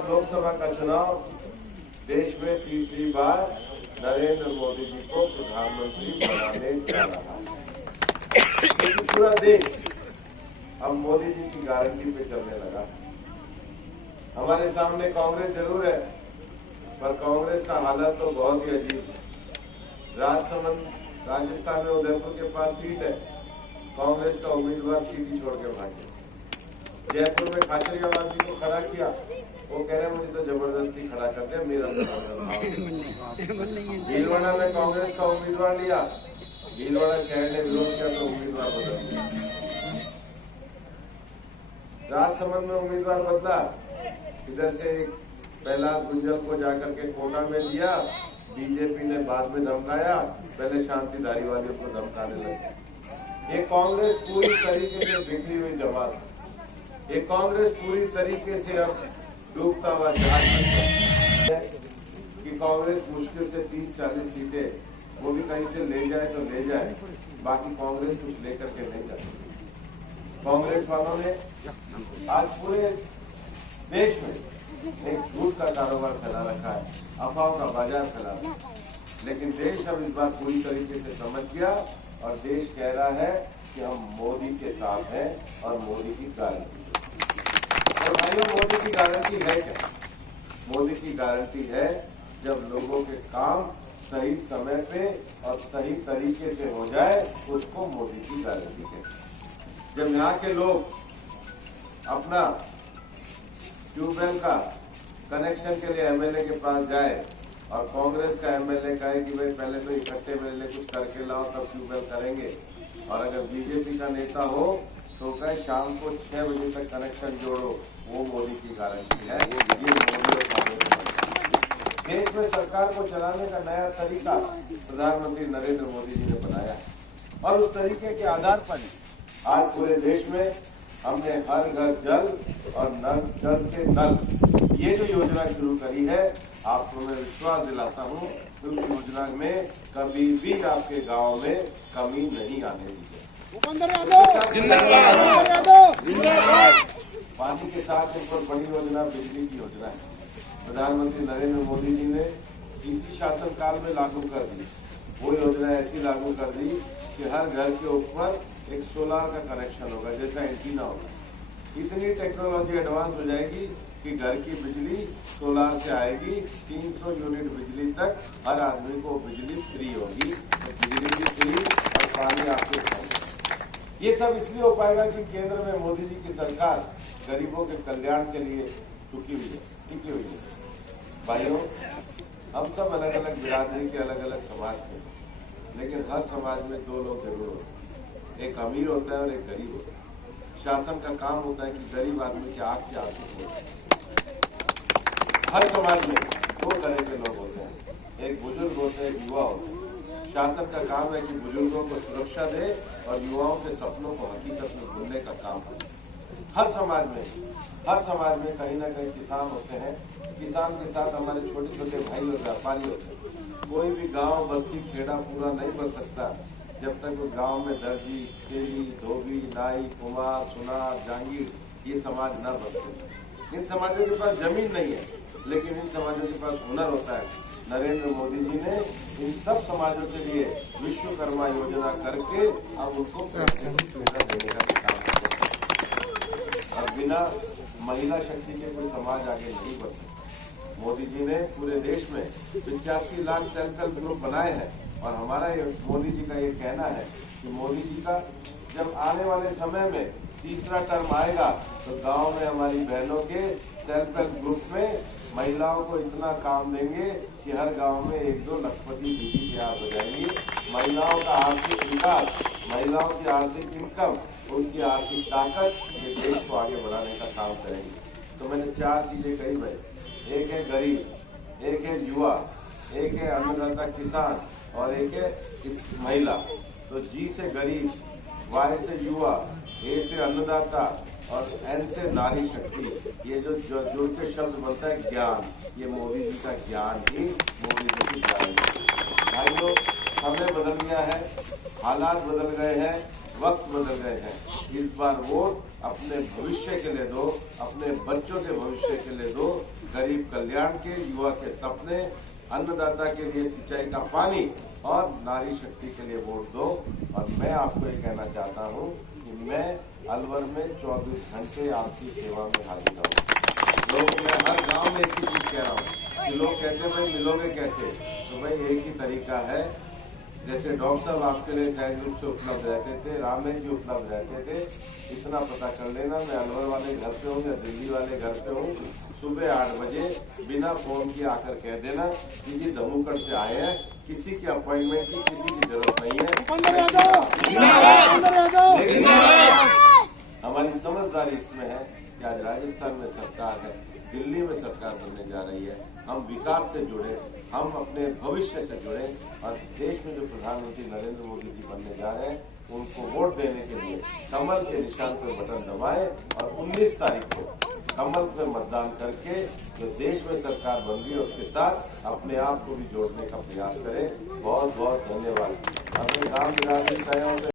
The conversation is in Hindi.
बार लोकसभा का चुनाव देश में तीसरी बार नरेंद्र मोदी जी को प्रधानमंत्री बनाने जा रहा है। क्योंकि पूरा देश अब मोदी जी की गारंटी पे चलने लगा। हमारे सामने कांग्रेस जरूर है, पर कांग्रेस का हालत तो बहुत ही अजीब है। राजसमंद राजस्थान में उदयपुर के पास सीट है, कांग्रेस का उम्मीदवार सीट ही छोड़ के भागे। जयपुर में खाचरियावाल जी को खड़ा किया, वो कह रहे मुझे तो जबरदस्ती खड़ा कर दिया, मेरा भीलवाड़ा में कांग्रेस का उम्मीदवार लिया, भीलवाड़ा शहर ने विरोध किया तो उम्मीदवार बदल दिया। राजसमंद में उम्मीदवार बदला, इधर से पहला गुंजल को जाकर के कोटा में दिया, बीजेपी ने बाद में धमकाया, पहले शांति धारीवालियों को धमकाने लगे। ये कांग्रेस पूरी तरीके से बिगड़ी हुई जमात है। ये कांग्रेस पूरी तरीके से अब डूबता हुआ जहाज है कि कांग्रेस मुश्किल से 30-40 सीटें वो भी कहीं से ले जाए तो ले जाए, बाकी कांग्रेस कुछ लेकर के नहीं जाती। कांग्रेस वालों ने आज पूरे देश में एक झूठ का कारोबार फैला रखा है, अफवाहों का बाजार फैला रखा है। लेकिन देश अब इस बार पूरी तरीके से समझ गया और देश कह रहा है कि हम मोदी के साथ हैं और मोदी की गारंटी। और भाइयों, मोदी की गारंटी है क्या? मोदी की गारंटी है जब लोगों के काम सही समय पे और सही तरीके से हो जाए, उसको मोदी की गारंटी है। जब यहाँ के लोग अपना ट्यूबवेल का कनेक्शन के लिए एमएलए के पास जाए और कांग्रेस का एमएलए कहे कि भाई पहले तो इकट्ठे मेरे लिए कुछ करके लाओ तब ट्यूबवेल करेंगे, और अगर बीजेपी का नेता हो तो कहे शाम को 6 बजे तक कनेक्शन जोड़ो, वो मोदी की गारंटी है। ये मोदी और कांग्रेस देश में सरकार को चलाने का नया तरीका प्रधानमंत्री नरेंद्र मोदी जी ने बनाया है, और उस तरीके के आधार पर आज पूरे देश में हमने हर घर जल और नल जल से नल ये जो योजना शुरू करी है, आपको मैं विश्वास दिलाता हूँ कि उस योजना में कभी भी आपके गांव में कमी नहीं आने दी है। पानी के साथ एक और बड़ी योजना बिजली की योजना है। प्रधानमंत्री नरेंद्र मोदी जी ने इसी शासनकाल में लागू कर दी। वो योजना ऐसी लागू कर दी कि हर घर के ऊपर एक सोलार का कनेक्शन होगा, जैसा एंटीना होगा। इतनी टेक्नोलॉजी एडवांस हो जाएगी कि घर की बिजली सोलार से आएगी। 300 यूनिट बिजली तक हर आदमी को बिजली फ्री होगी, बिजली की फ्री और पानी आपके। ये सब इसलिए हो पाएगा कि केंद्र में मोदी जी की सरकार गरीबों के कल्याण के लिए टिकी हुई है। भाइयों, हम सब अलग अलग बिरादरी के अलग अलग समाज के, लेकिन हर समाज में 2 लोग जरूर होते हैं, एक अमीर होता है और एक गरीब होता है। शासन का काम होता है कि गरीब आदमी की आंख के आंसू हो। हर समाज में 2 तरह के लोग होते हैं, एक बुजुर्ग होते हैं, एक युवा होते हैं। शासन का काम है कि बुजुर्गों को सुरक्षा दे और युवाओं के सपनों को हकीकत में भूलने का काम करे। हर समाज में कहीं ना कहीं किसान होते हैं। किसान के साथ हमारे छोटे छोटे भाई और व्यापारी होते हैं। कोई भी गांव, बस्ती, खेड़ा पूरा नहीं बन सकता जब तक उस गांव में दर्जी, तेली, धोबी, नाई, कुमार, सुनार, जांगीर ये समाज न बसते। इन समाजों के पास जमीन नहीं है, लेकिन इन समाजों के पास हुनर होता है। नरेंद्र मोदी जी ने इन सब समाजों के लिए विश्वकर्मा योजना करके अब उनको पैसे की सुविधा देने का काम किया। और बिना महिला शक्ति के कोई समाज आगे नहीं बढ़ सकता। मोदी जी ने पूरे देश में 85 लाख सेल्फ हेल्प ग्रुप बनाए हैं, और हमारा मोदी जी का ये कहना है कि मोदी जी का जब आने वाले समय में तीसरा टर्म आएगा तो गांव में हमारी बहनों के सेल्फ हेल्प ग्रुप में महिलाओं को इतना काम देंगे कि हर गांव में 1-2 लखपति दीदी तैयार हो जाएंगी। महिलाओं का आर्थिक विकास, महिलाओं की आर्थिक इनकम, उनकी आर्थिक ताकत ये देश को आगे बढ़ाने का काम करेंगे। तो मैंने 4 चीजें कही भाई, एक है गरीब, एक है युवा, एक है अन्नदाता किसान और एक है महिला। तो जी से गरीब, वाई से युवा, ए से अन्नदाता और एन से नारी शक्ति। ये जो जुड़ के शब्द बनता है ज्ञान, ये मोदी जी का ज्ञान ही मोदी जी की गारंटी। भाइयों, समय बदल गया है, हालात बदल गए हैं, वक्त बदल गए हैं। इस बार वोट अपने भविष्य के लिए दो, अपने बच्चों के भविष्य के लिए दो, गरीब कल्याण के, युवा के सपने, अन्नदाता के लिए सिंचाई का पानी और नारी शक्ति के लिए वोट दो। और मैं आपको ये कहना चाहता हूँ कि मैं अलवर में 24 घंटे आपकी सेवा में हाजिर हूँ। मैं हर गांव में एक ही चीज कह रहा हूँ कि लोग कहते हैं भाई मिलोगे कैसे, तो भाई एक ही तरीका है। जैसे डॉक्टर साहब आपके लिए सहज रूप से उपलब्ध रहते थे, रामेश जी उपलब्ध रहते थे, इतना पता कर लेना मैं अलवर वाले घर पे हूँ या दिल्ली वाले घर पे हूँ, सुबह 8 बजे बिना फोन के आकर कह देना कि जी धमुकड़ से आए हैं, किसी की अपॉइंटमेंट की किसी की जरूरत नहीं है। लेकिन हमारी समझदारी इसमें है कि आज राजस्थान में सरकार है, दिल्ली में सरकार बनने जा रही है, हम विकास से जुड़े, हम अपने भविष्य से जुड़े और देश में जो प्रधानमंत्री नरेंद्र मोदी जी बनने जा रहे हैं उनको वोट देने के लिए कमल के निशान पर बटन दबाएं और 19 तारीख को कमल पर मतदान करके जो देश में सरकार बन गई उसके साथ अपने आप को भी जोड़ने का प्रयास करें। बहुत बहुत धन्यवाद। अपने गाँव